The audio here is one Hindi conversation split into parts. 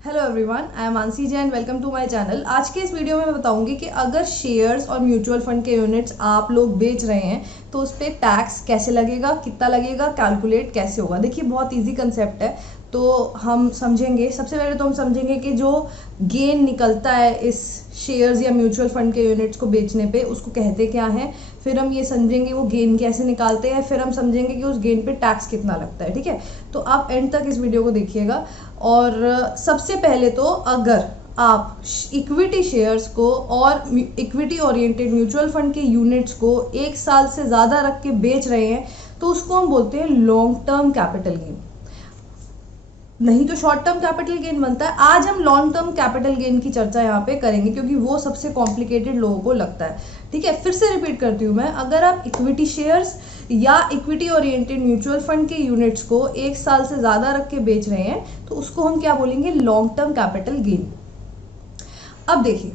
Hello everyone, I am Mansi Jain. Welcome to my channel. आज के इस वीडियो में मैं बताऊंगी कि अगर शेयर्स और म्यूचुअल फंड के यूनिट्स आप लोग बेच रहे हैं तो उस पर टैक्स कैसे लगेगा, कितना लगेगा, कैलकुलेट कैसे होगा। देखिए, बहुत इजी कंसेप्ट है, तो हम समझेंगे। सबसे पहले तो हम समझेंगे कि जो गेन निकलता है इस शेयर्स या म्यूचुअल फंड के यूनिट्स को बेचने पे, उसको कहते क्या है। फिर हम ये समझेंगे वो गेन कैसे निकालते हैं। फिर हम समझेंगे कि उस गेन पे टैक्स कितना लगता है। ठीक है, तो आप एंड तक इस वीडियो को देखिएगा। और सबसे पहले तो अगर आप इक्विटी शेयर्स को और इक्विटी ओरिएंटेड म्यूचुअल फंड के यूनिट्स को 1 साल से ज़्यादा रख के बेच रहे हैं तो उसको हम बोलते हैं लॉन्ग टर्म कैपिटल गेन, नहीं तो शॉर्ट टर्म कैपिटल गेन बनता है। आज हम लॉन्ग टर्म कैपिटल गेन की चर्चा यहाँ पे करेंगे क्योंकि वो सबसे कॉम्प्लिकेटेड लोगों को लगता है। ठीक है, फिर से रिपीट करती हूँ मैं। अगर आप इक्विटी शेयर्स या इक्विटी ओरिएंटेड म्यूचुअल फंड के यूनिट्स को 1 साल से ज़्यादा रख के बेच रहे हैं तो उसको हम क्या बोलेंगे, लॉन्ग टर्म कैपिटल गेन। अब देखिए,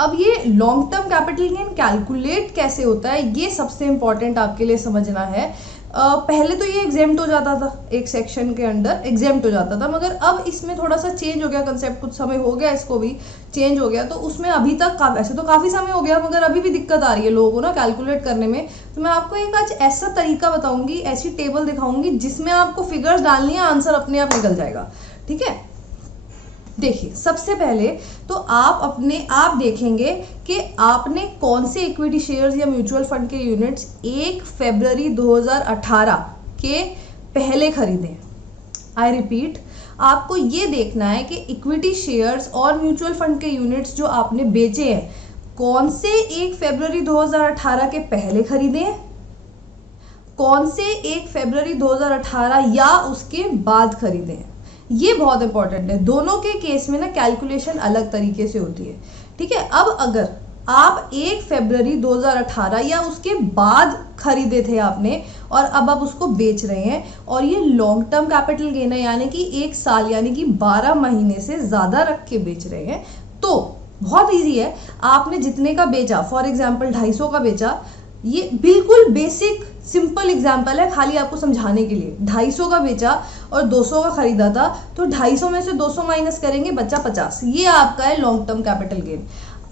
अब ये long term capital gain calculate कैसे होता है, ये सबसे इंपॉर्टेंट आपके लिए समझना है। पहले तो ये एग्जेम्प्ट हो जाता था, एक सेक्शन के अंडर एग्जेम्प्ट हो जाता था, मगर अब इसमें थोड़ा सा चेंज हो गया कंसेप्ट। कुछ समय हो गया, इसको भी चेंज हो गया। तो उसमें अभी तक ऐसे तो काफ़ी समय हो गया, मगर अभी भी दिक्कत आ रही है लोगों को ना कैलकुलेट करने में। तो मैं आपको एक आज ऐसा तरीका बताऊंगी, ऐसी टेबल दिखाऊंगी जिसमें आपको फिगर्स डालनी है, आंसर अपने आप निकल जाएगा। ठीक है, देखिए, सबसे पहले तो आप देखेंगे कि आपने कौन से इक्विटी शेयर्स या म्यूचुअल फंड के यूनिट्स 1 फरवरी 2018 के पहले खरीदे। आई रिपीट, आपको ये देखना है कि इक्विटी शेयर्स और म्यूचुअल फंड के यूनिट्स जो आपने बेचे हैं कौन से 1 फरवरी 2018 के पहले खरीदे हैं, कौन से 1 फरवरी 2018 या उसके बाद खरीदे हैं। ये बहुत इंपॉर्टेंट है। दोनों के केस में ना कैलकुलेशन अलग तरीके से होती है। ठीक है, अब अगर आप 1 फरवरी 2018 या उसके बाद खरीदे थे आपने और अब आप उसको बेच रहे हैं और ये लॉन्ग टर्म कैपिटल गेन है, यानी कि 1 साल यानी कि 12 महीने से ज़्यादा रख के बेच रहे हैं, तो बहुत ईजी है। आपने जितने का बेचा, फॉर एग्जाम्पल 250 का बेचा, ये बिल्कुल बेसिक सिंपल एग्जाम्पल है खाली आपको समझाने के लिए। 250 का बेचा और 200 का खरीदा था, तो 250 में से 200 माइनस करेंगे, बचा 50। ये आपका है लॉन्ग टर्म कैपिटल गेन।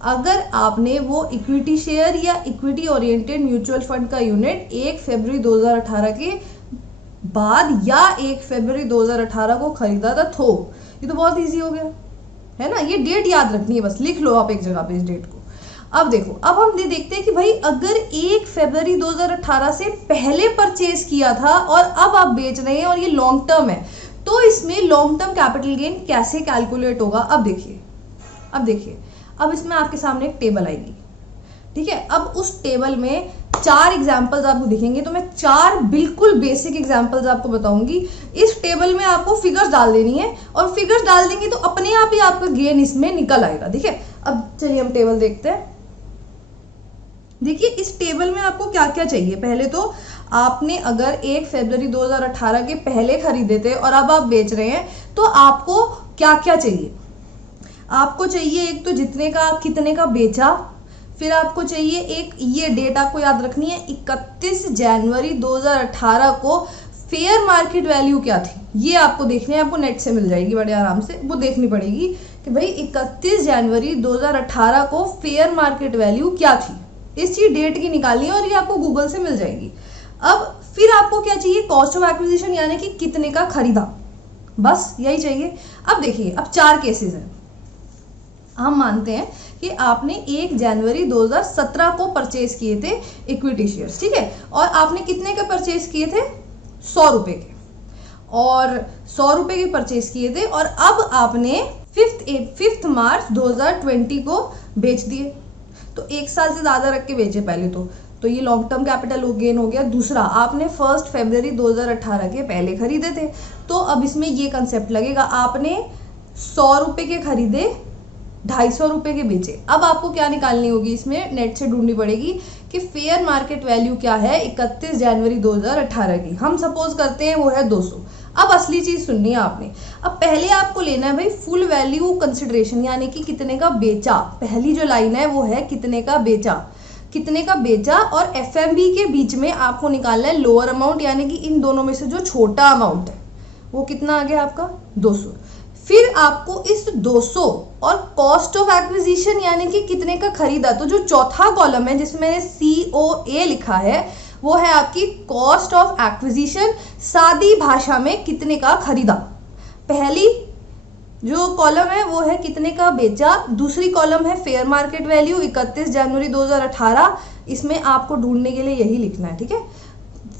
अगर आपने वो इक्विटी शेयर या इक्विटी ओरिएंटेड म्यूचुअल फंड का यूनिट 1 फरवरी 2018 के बाद या 1 फरवरी 2018 को खरीदा था, तो ये तो बहुत ईजी हो गया है ना। ये डेट याद रखनी है, बस लिख लो आप एक जगह पे इस डेट को। अब देखो, अब हम देखते हैं कि भाई अगर 1 फरवरी 2018 से पहले परचेज किया था और अब आप बेच रहे हैं और ये लॉन्ग टर्म है, तो इसमें लॉन्ग टर्म कैपिटल गेन कैसे कैलकुलेट होगा। अब देखिए, अब इसमें आपके सामने एक टेबल आएगी। ठीक है, अब उस टेबल में 4 एग्जाम्पल्स आपको दिखेंगे, तो मैं 4 बिल्कुल बेसिक एग्जाम्पल्स आपको बताऊंगी। इस टेबल में आपको फिगर्स डाल देनी है और फिगर्स डाल देंगे तो अपने आप ही आपका गेन इसमें निकल आएगा। ठीक है, अब चलिए हम टेबल देखते हैं। देखिए, इस टेबल में आपको क्या क्या चाहिए। पहले तो आपने अगर 1 फरवरी 2018 के पहले खरीदे थे और अब आप बेच रहे हैं, तो आपको क्या क्या चाहिए। आपको चाहिए एक तो कितने का बेचा, फिर आपको चाहिए एक, ये डेट आपको याद रखनी है, 31 जनवरी 2018 को फेयर मार्केट वैल्यू क्या थी, ये आपको देखनी है। आपको नेट से मिल जाएगी बड़े आराम से, वो देखनी पड़ेगी कि भाई 31 जनवरी 2018 को फेयर मार्केट वैल्यू क्या थी, इसी डेट की निकालनी है और ये आपको गूगल से मिल जाएगी। अब फिर आपको क्या चाहिए, कॉस्ट ऑफ एक्विजिशन, यानी कि कितने का खरीदा, बस यही चाहिए। अब देखिए, अब 4 केसेस हैं। हम मानते हैं कि आपने 1 जनवरी 2017 को परचेज किए थे इक्विटी शेयर्स। ठीक है, और आपने कितने के परचेज किए थे, 100 रुपए के, और 100 रुपए के परचेज किए थे और अब आपने 5 मार्च 2020 को बेच दिए। तो 1 साल से ज़्यादा रख के बेचे पहले तो ये लॉन्ग टर्म कैपिटल गेन हो गया। दूसरा, आपने 1 फरवरी 2018 के पहले खरीदे थे, तो अब इसमें ये कंसेप्ट लगेगा, आपने 100 रुपए के खरीदे, 250 रुपए के बेचे। अब आपको क्या निकालनी होगी, इसमें नेट से ढूंढनी पड़ेगी कि फेयर मार्केट वैल्यू क्या है 31 जनवरी 2018 की। हम सपोज करते हैं वो है 200। अब असली चीज सुननी है आपने। अब पहले आपको लेना है भाई फुल वैल्यू कंसिडरेशन, यानी कि कितने का बेचा। पहली जो लाइन है वो है कितने का बेचा, और एफएमवी के बीच में आपको निकालना है लोअर अमाउंट, यानी कि इन दोनों में से जो छोटा अमाउंट है वो कितना आ गया आपका 200। फिर आपको इस 200 और कॉस्ट ऑफ एक्विजिशन यानी कि कितने का खरीदा, तो जो चौथा कॉलम है जिसमें मैंने COA लिखा है वो है आपकी कॉस्ट ऑफ एक्विजिशन, सादी भाषा में कितने का खरीदा। पहली जो कॉलम है वो है कितने का बेचा, दूसरी कॉलम है फेयर मार्केट वैल्यू 31 जनवरी 2018, इसमें आपको ढूंढने के लिए यही लिखना है, ठीक है।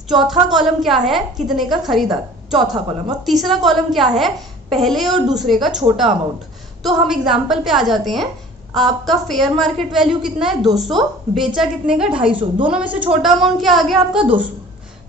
चौथा कॉलम क्या है, कितने का खरीदा, चौथा कॉलम, और तीसरा कॉलम क्या है, पहले और दूसरे का छोटा अमाउंट। तो हम एग्जाम्पल पे आ जाते हैं। आपका फेयर मार्केट वैल्यू कितना है 200, बेचा कितने का 250, दोनों में से छोटा अमाउंट क्या आ गया आपका 200,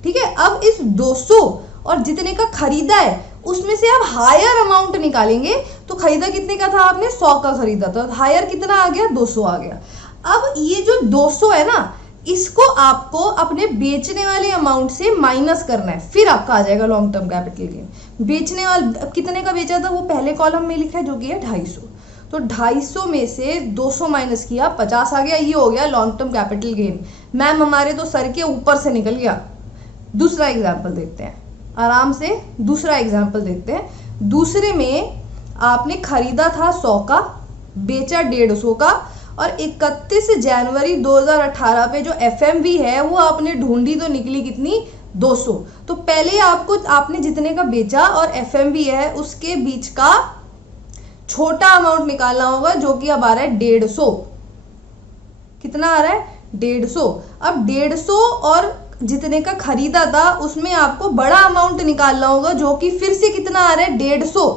ठीक है। अब इस 200 और जितने का खरीदा है उसमें से आप हायर अमाउंट निकालेंगे, तो खरीदा कितने का था आपने 100 का खरीदा था, हायर कितना आ गया 200 आ गया। अब ये जो 200 है ना, इसको आपको अपने बेचने वाले अमाउंट से माइनस करना है, फिर आपका आ जाएगा लॉन्ग टर्म कैपिटल गेन। बेचने वाला कितने का बेचा था वो पहले कॉलम में लिखा है जो कि है 250, तो 250 में से 200 माइनस किया 50 आ गया, ये हो गया long term capital gain. Ma'am हमारे तो सर के ऊपर से निकल गया। दूसरा एग्जाम्पल देखते हैं, आराम से दूसरा एग्जाम्पल देखते हैं। दूसरे में आपने खरीदा था 100 का, बेचा 150 का, और 31 जनवरी 2018 पे जो FMV है वो आपने ढूंढी तो निकली कितनी 200। तो पहले आपने जितने का बेचा और FMV है उसके बीच का छोटा अमाउंट निकालना होगा जो कि अब आ रहा है 150। कितना आ रहा है 150। अब 150 और जितने का खरीदा था उसमें आपको बड़ा अमाउंट निकालना होगा जो कि फिर से कितना आ रहा है 150।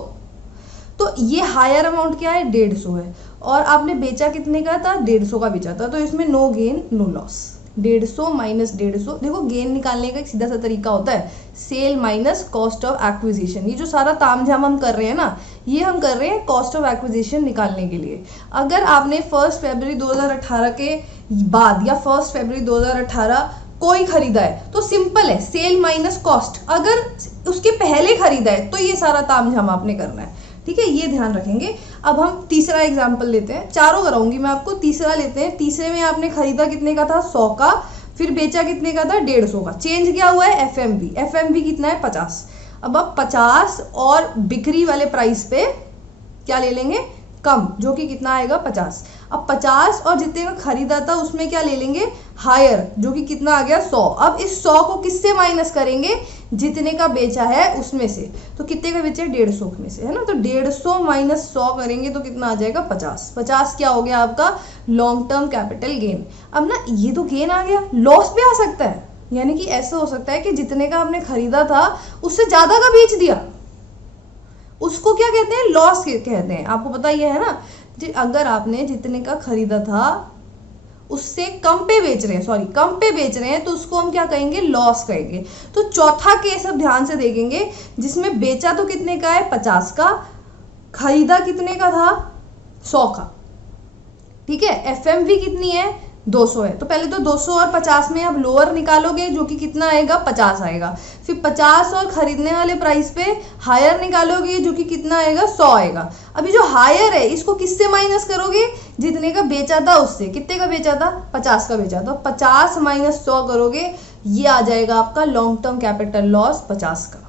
तो ये हायर अमाउंट क्या है 150 है, और आपने बेचा कितने का था 150 का बेचा था, तो इसमें no gain no loss. 150 minus 150, देखो गेन निकालने का एक सीधा सा तरीका होता है, sale minus cost of acquisition. ये जो सारा तामझाम हम कर रहे हैं ना, ये हम कर रहे हैं कॉस्ट ऑफ एक्विजिशन निकालने के लिए। अगर आपने 1 फरवरी 2018 के बाद या 1 फरवरी 2018 कोई खरीदा है तो सिंपल है, सेल माइनस कॉस्ट। अगर उसके पहले खरीदा है तो ये सारा तामझाम आपने करना है, ठीक है, ये ध्यान रखेंगे। अब हम तीसरा एग्जाम्पल लेते हैं, चारों कराऊंगी मैं आपको, तीसरा लेते हैं। तीसरे में आपने खरीदा कितने का था 100 का, फिर बेचा कितने का था 150 का, चेंज क्या हुआ है FMV कितना है 50। अब आप 50 और बिक्री वाले प्राइस पे क्या ले लेंगे कम, जो कि कितना आएगा 50। अब 50 और जितने का खरीदा था उसमें क्या ले लेंगे हायर, जो कि कितना आ गया 100। अब इस 100 को किससे माइनस करेंगे, जितने का बेचा है उसमें से, तो कितने का बेचा है 150 में से, है ना। तो 150 माइनस 100 करेंगे तो कितना आ जाएगा 50। 50 क्या हो गया आपका लॉन्ग टर्म कैपिटल गेन। अब ना ये तो गेन आ गया, लॉस भी आ सकता है, यानी कि ऐसा हो सकता है कि जितने का आपने खरीदा था उससे ज्यादा का बेच दिया, उसको क्या कहते हैं लॉस कहते हैं। आपको पता ही है ना, अगर आपने जितने का खरीदा था उससे कम पे बेच रहे हैं, सॉरी कम पे बेच रहे हैं, तो उसको हम क्या कहेंगे लॉस कहेंगे। तो चौथा केस अब ध्यान से देखेंगे, जिसमें बेचा तो कितने का है 50 का, खरीदा कितने का था 100 का, ठीक है। FMV कितनी है 200 है, तो पहले तो 200 और 50 में आप लोअर निकालोगे जो कि कितना आएगा 50 आएगा, फिर 50 और खरीदने वाले प्राइस पे हायर निकालोगे जो कि कितना आएगा 100 आएगा। अभी जो हायर है इसको किससे माइनस करोगे, जितने का बेचा था उससे। कितने का बेचा था 50 का बेचा था, 50 माइनस 100 करोगे, ये आ जाएगा आपका लॉन्ग टर्म कैपिटल लॉस 50 का।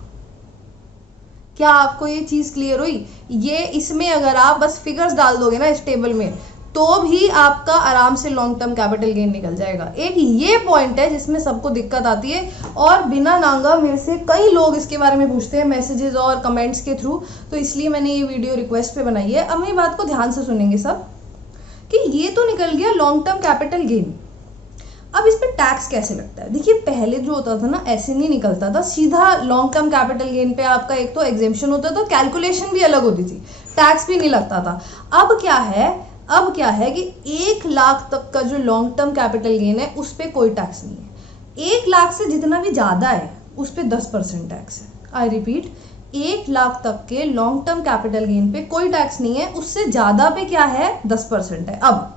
क्या आपको ये चीज क्लियर हुई? ये इसमें अगर आप बस फिगर्स डाल दोगे ना इस टेबल में, तो भी आपका आराम से लॉन्ग टर्म कैपिटल गेन निकल जाएगा। एक ये पॉइंट है जिसमें सबको दिक्कत आती है, और बिना नांगा मेरे से कई लोग इसके बारे में पूछते हैं मैसेजेस और कमेंट्स के थ्रू, तो इसलिए मैंने ये वीडियो रिक्वेस्ट पे बनाई है। अब मेरी बात को ध्यान से सुनेंगे सब, कि ये तो निकल गया लॉन्ग टर्म कैपिटल गेन। अब इस पर टैक्स कैसे लगता है? देखिए पहले जो होता था ना, ऐसे नहीं निकलता था सीधा लॉन्ग टर्म कैपिटल गेन पे आपका एक तो एग्जेम्पशन होता था, कैलकुलेशन भी अलग होती थी, टैक्स भी नहीं लगता था। अब क्या है कि 1 लाख तक का जो लॉन्ग टर्म कैपिटल गेन है उस पर कोई टैक्स नहीं है। 1 लाख से जितना भी ज़्यादा है उस पर 10% टैक्स है। आई रिपीट, 1 लाख तक के लॉन्ग टर्म कैपिटल गेन पे कोई टैक्स नहीं है, उससे ज़्यादा पे क्या है 10% है। अब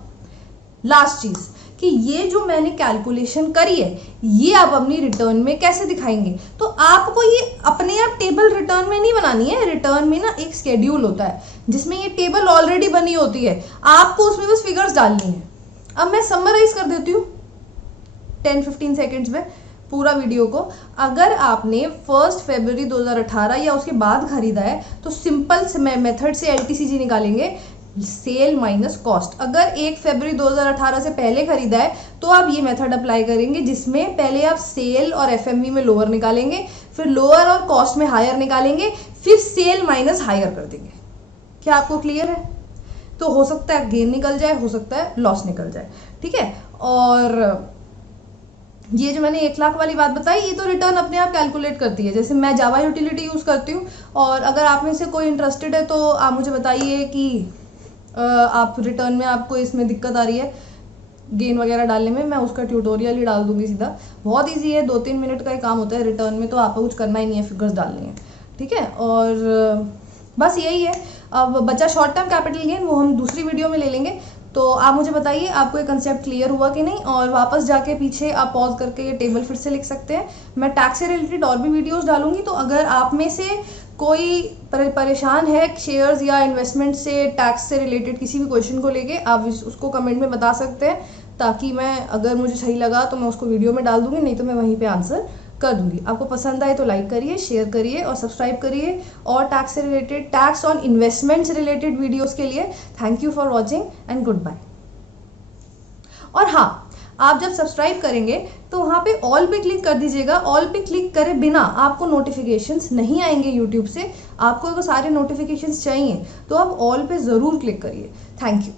लास्ट चीज़ कि ये जो मैंने कैलकुलेशन करी है ये आप अपनी रिटर्न में कैसे दिखाएंगे, तो आपको ये अपने आप टेबल रिटर्न में नहीं बनानी है। रिटर्न में ना एक शेड्यूल होता है जिसमें ये टेबल ऑलरेडी बनी होती है, आपको उसमें बस फिगर्स डालनी है। अब मैं समराइज कर देती हूँ 10-15 सेकेंड्स में। पूरा वीडियो को। अगर आपने 1 फरवरी 2018 या उसके बाद खरीदा है तो सिंपल मेथड से LTCG निकालेंगे, सेल माइनस कॉस्ट। अगर 1 फरवरी 2018 से पहले खरीदा है तो आप ये मेथड अप्लाई करेंगे, जिसमें पहले आप सेल और FMV में लोअर निकालेंगे, फिर लोअर और कॉस्ट में हायर निकालेंगे, फिर सेल माइनस हायर कर देंगे। क्या आपको क्लियर है? तो हो सकता है गेन निकल जाए, हो सकता है लॉस निकल जाए, ठीक है। और ये जो मैंने 1 लाख वाली बात बताई, ये तो रिटर्न अपने आप कैलकुलेट करती है। जैसे मैं जावा यूटिलिटी यूज़ करती हूँ, और अगर आप में से कोई इंटरेस्टेड है तो आप मुझे बताइए कि आप रिटर्न में आपको इसमें दिक्कत आ रही है गेन वगैरह डालने में, मैं उसका ट्यूटोरियल ही डाल दूंगी सीधा। बहुत इजी है, 2-3 मिनट का ही काम होता है रिटर्न में, तो आपको कुछ करना ही नहीं है, फिगर्स डालनी है, ठीक है। और बस यही है। अब बचा शॉर्ट टर्म कैपिटल गेन, वो हम दूसरी वीडियो में ले लेंगे। तो आप मुझे बताइए आपको ये कंसेप्ट क्लियर हुआ कि नहीं, और वापस जाके पीछे आप पॉज करके ये टेबल फिर से लिख सकते हैं। मैं टैक्स से रिलेटेड और भी वीडियोस डालूंगी, तो अगर आप में से कोई परेशान है शेयर्स या इन्वेस्टमेंट से, टैक्स से रिलेटेड किसी भी क्वेश्चन को लेके, आप उसको कमेंट में बता सकते हैं, ताकि मैं, अगर मुझे सही लगा तो मैं उसको वीडियो में डाल दूंगी, नहीं तो मैं वहीं पे आंसर कर दूंगी। आपको पसंद आए तो लाइक करिए, शेयर करिए और सब्सक्राइब करिए। और टैक्स से रिलेटेड, टैक्स ऑन इन्वेस्टमेंट से रिलेटेड वीडियोस के लिए thank you for watching and goodbye. और हाँ, आप जब सब्सक्राइब करेंगे तो वहाँ पे ऑल पे क्लिक कर दीजिएगा। ऑल पे क्लिक करे बिना आपको नोटिफिकेशंस नहीं आएंगे यूट्यूब से। आपको अगर सारे नोटिफिकेशंस चाहिए तो आप ऑल पे ज़रूर क्लिक करिए। Thank you.